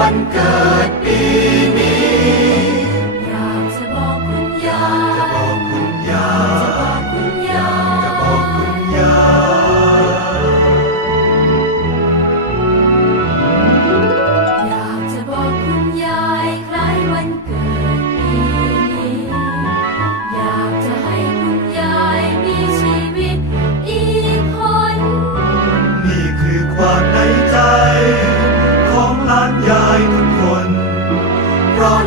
one good.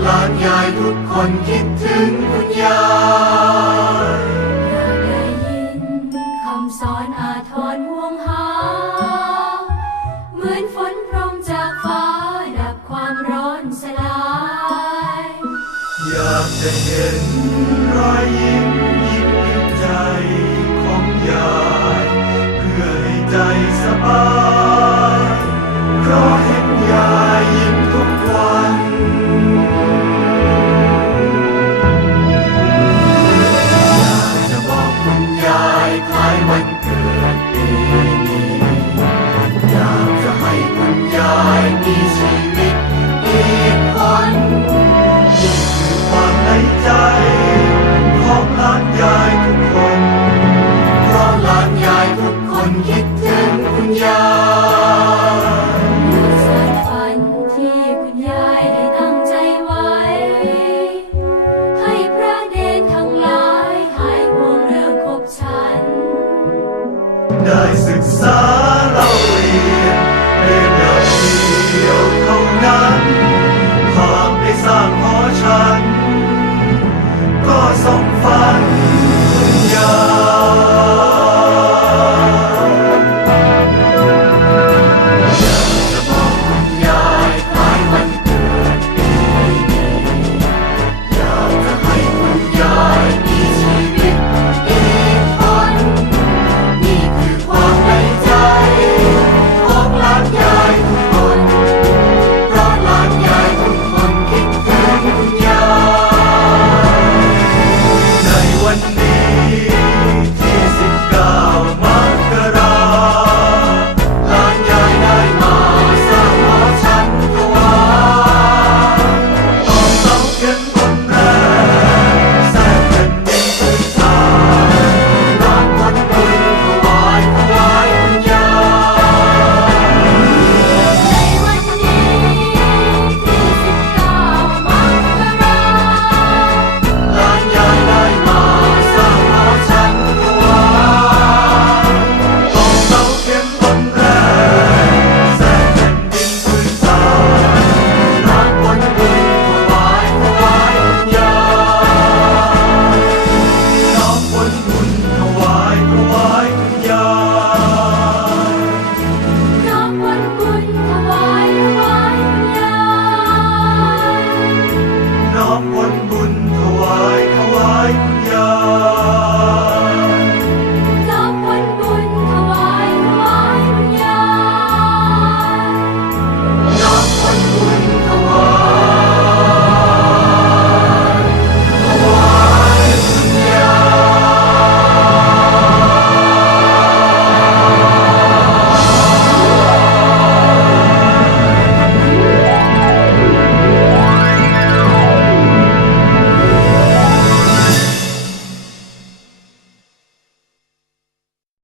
หลานยายทุกคนคิดถึงคุณยายได้ยินคำสอนอาทรห่วงหา เหมือนฝนพรมจากฟ้า ดับความร้อนสลาย อยากจะเห็นรอยยิ้ม paradise inside.